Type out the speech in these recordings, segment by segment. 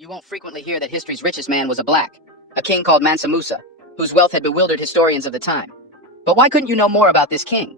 You won't frequently hear that history's richest man was a black, a king called Mansa Musa, whose wealth had bewildered historians of the time. But why couldn't you know more about this king?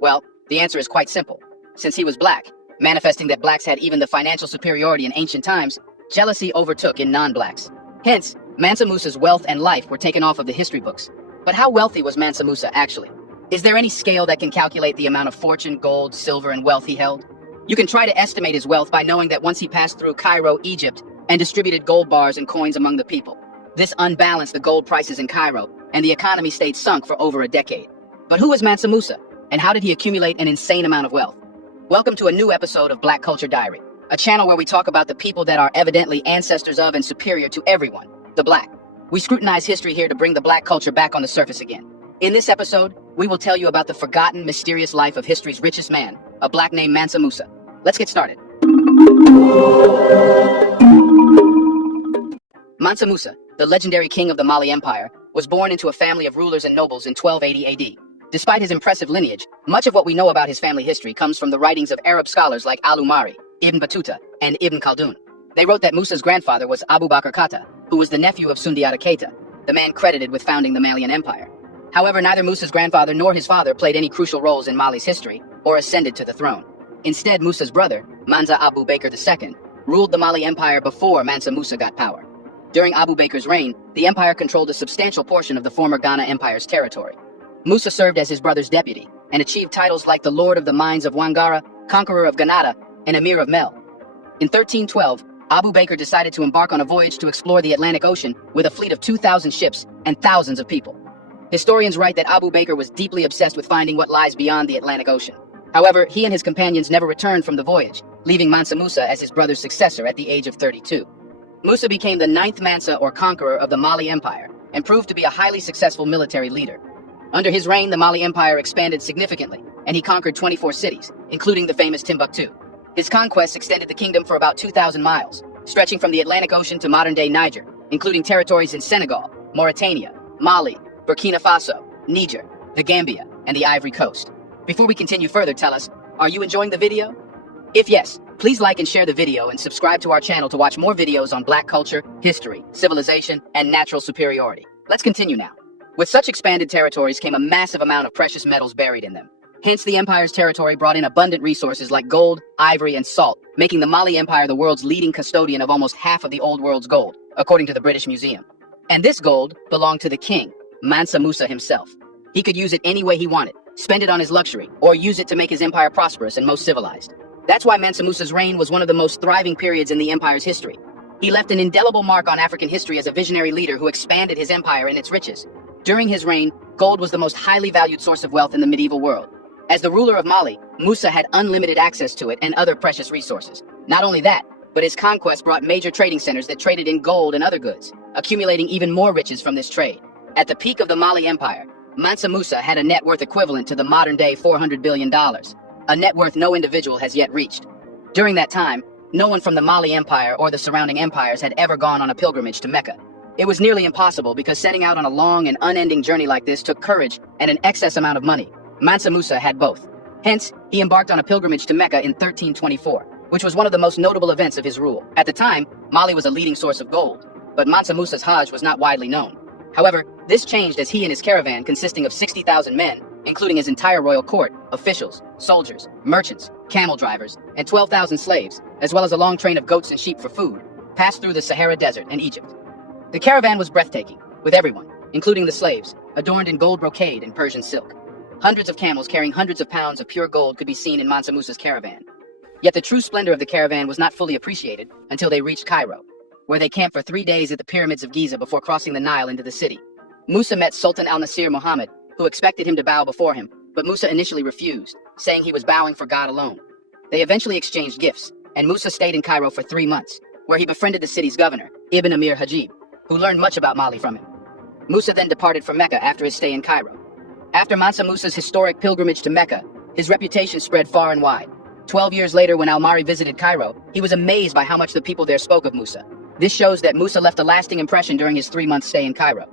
Well, the answer is quite simple. Since he was black, manifesting that blacks had even the financial superiority in ancient times, jealousy overtook in non-blacks. Hence, Mansa Musa's wealth and life were taken off of the history books. But how wealthy was Mansa Musa actually? Is there any scale that can calculate the amount of fortune, gold, silver, and wealth he held? You can try to estimate his wealth by knowing that once he passed through Cairo, Egypt, and distributed gold bars and coins among the people. This unbalanced the gold prices in Cairo, and the economy stayed sunk for over a decade. But who was Mansa Musa, and how did he accumulate an insane amount of wealth? Welcome to a new episode of Black Culture Diary, a channel where we talk about the people that are evidently ancestors of and superior to everyone, the black. We scrutinize history here to bring the black culture back on the surface again. In this episode, we will tell you about the forgotten, mysterious life of history's richest man, a black named Mansa Musa. Let's get started. Mansa Musa, the legendary king of the Mali Empire, was born into a family of rulers and nobles in 1280 AD. Despite his impressive lineage, much of what we know about his family history comes from the writings of Arab scholars like Al-Umari, Ibn Battuta, and Ibn Khaldun. They wrote that Musa's grandfather was Abu Bakr Kata, who was the nephew of Sundiata Keita, the man credited with founding the Malian Empire. However, neither Musa's grandfather nor his father played any crucial roles in Mali's history or ascended to the throne. Instead, Musa's brother, Mansa Abu Bakr II, ruled the Mali Empire before Mansa Musa got power. During Abu Bakr's reign, the empire controlled a substantial portion of the former Ghana Empire's territory. Musa served as his brother's deputy and achieved titles like the Lord of the Mines of Wangara, Conqueror of Granada, and Emir of Mel. In 1312, Abu Bakr decided to embark on a voyage to explore the Atlantic Ocean with a fleet of 2,000 ships and thousands of people. Historians write that Abu Bakr was deeply obsessed with finding what lies beyond the Atlantic Ocean. However, he and his companions never returned from the voyage, leaving Mansa Musa as his brother's successor at the age of 32. Musa became the ninth Mansa or conqueror of the Mali Empire and proved to be a highly successful military leader. Under his reign, the Mali Empire expanded significantly, and he conquered 24 cities, including the famous Timbuktu. His conquests extended the kingdom for about 2,000 miles, stretching from the Atlantic Ocean to modern-day Niger, including territories in Senegal, Mauritania, Mali, Burkina Faso, Niger, the Gambia, and the Ivory Coast. Before we continue further, tell us, are you enjoying the video? If yes, please like and share the video and subscribe to our channel to watch more videos on black culture, history, civilization, and natural superiority. Let's continue now. With such expanded territories came a massive amount of precious metals buried in them. Hence, the empire's territory brought in abundant resources like gold, ivory, and salt, making the Mali Empire the world's leading custodian of almost half of the old world's gold, according to the British Museum. And this gold belonged to the king, Mansa Musa himself. He could use it any way he wanted, spend it on his luxury, or use it to make his empire prosperous and most civilized. That's why Mansa Musa's reign was one of the most thriving periods in the empire's history. He left an indelible mark on African history as a visionary leader who expanded his empire and its riches. During his reign, gold was the most highly valued source of wealth in the medieval world. As the ruler of Mali, Musa had unlimited access to it and other precious resources. Not only that, but his conquest brought major trading centers that traded in gold and other goods, accumulating even more riches from this trade. At the peak of the Mali Empire, Mansa Musa had a net worth equivalent to the modern-day $400 billion, a net worth no individual has yet reached. During that time, no one from the Mali Empire or the surrounding empires had ever gone on a pilgrimage to Mecca. It was nearly impossible because setting out on a long and unending journey like this took courage and an excess amount of money. Mansa Musa had both. Hence, he embarked on a pilgrimage to Mecca in 1324, which was one of the most notable events of his rule. At the time, Mali was a leading source of gold, but Mansa Musa's Hajj was not widely known. However, this changed as he and his caravan, consisting of 60,000 men, including his entire royal court, officials, soldiers, merchants, camel drivers, and 12,000 slaves, as well as a long train of goats and sheep for food, passed through the Sahara Desert and Egypt. The caravan was breathtaking, with everyone, including the slaves, adorned in gold brocade and Persian silk. Hundreds of camels carrying hundreds of pounds of pure gold could be seen in Mansa Musa's caravan. Yet the true splendor of the caravan was not fully appreciated until they reached Cairo, where they camped for 3 days at the pyramids of Giza before crossing the Nile into the city. Musa met Sultan al-Nasir Muhammad, who expected him to bow before him, but Musa initially refused, saying he was bowing for God alone. They eventually exchanged gifts, and Musa stayed in Cairo for 3 months, where he befriended the city's governor, Ibn Amir Hajib, who learned much about Mali from him. Musa then departed for Mecca after his stay in Cairo. After Mansa Musa's historic pilgrimage to Mecca, his reputation spread far and wide. 12 years later, when Al-Mari visited Cairo, he was amazed by how much the people there spoke of Musa. This shows that Musa left a lasting impression during his 3-month stay in Cairo.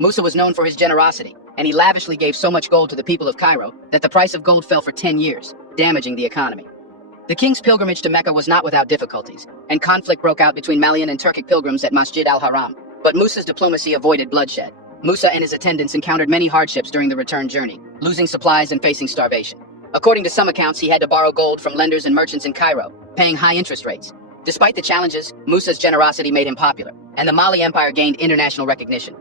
Musa was known for his generosity, and he lavishly gave so much gold to the people of Cairo that the price of gold fell for 10 years, damaging the economy. The king's pilgrimage to Mecca was not without difficulties, and conflict broke out between Malian and Turkic pilgrims at Masjid al-Haram. But Musa's diplomacy avoided bloodshed. Musa and his attendants encountered many hardships during the return journey, losing supplies and facing starvation. According to some accounts, he had to borrow gold from lenders and merchants in Cairo, paying high interest rates. Despite the challenges, Musa's generosity made him popular, and the Mali Empire gained international recognition.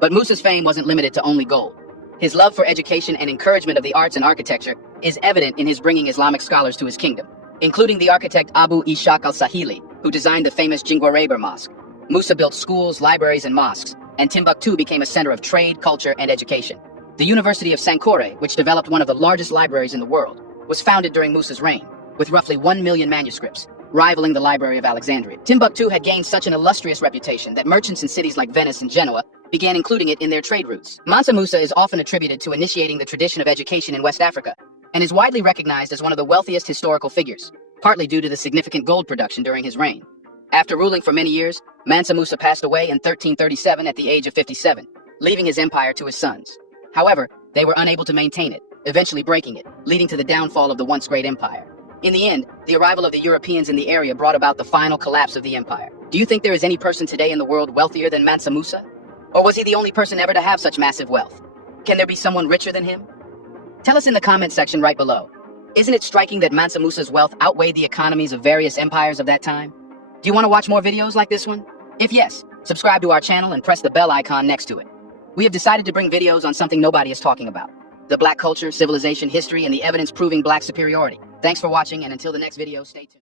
But Musa's fame wasn't limited to only gold. His love for education and encouragement of the arts and architecture is evident in his bringing Islamic scholars to his kingdom, including the architect Abu Ishaq al-Sahili, who designed the famous Jingwareber Mosque. Musa built schools, libraries, and mosques, and Timbuktu became a center of trade, culture, and education. The University of Sankore, which developed one of the largest libraries in the world, was founded during Musa's reign, with roughly 1 million manuscripts, rivaling the Library of Alexandria. Timbuktu had gained such an illustrious reputation that merchants in cities like Venice and Genoa began including it in their trade routes. Mansa Musa is often attributed to initiating the tradition of education in West Africa, and is widely recognized as one of the wealthiest historical figures, partly due to the significant gold production during his reign. After ruling for many years, Mansa Musa passed away in 1337 at the age of 57, leaving his empire to his sons. However, they were unable to maintain it, eventually breaking it, leading to the downfall of the once great empire. In the end, the arrival of the Europeans in the area brought about the final collapse of the empire. Do you think there is any person today in the world wealthier than Mansa Musa? Or was he the only person ever to have such massive wealth? Can there be someone richer than him? Tell us in the comment section right below. Isn't it striking that Mansa Musa's wealth outweighed the economies of various empires of that time? Do you want to watch more videos like this one? If yes, subscribe to our channel and press the bell icon next to it. We have decided to bring videos on something nobody is talking about: the Black culture, civilization, history, and the evidence proving Black superiority. Thanks for watching, and until the next video, stay tuned.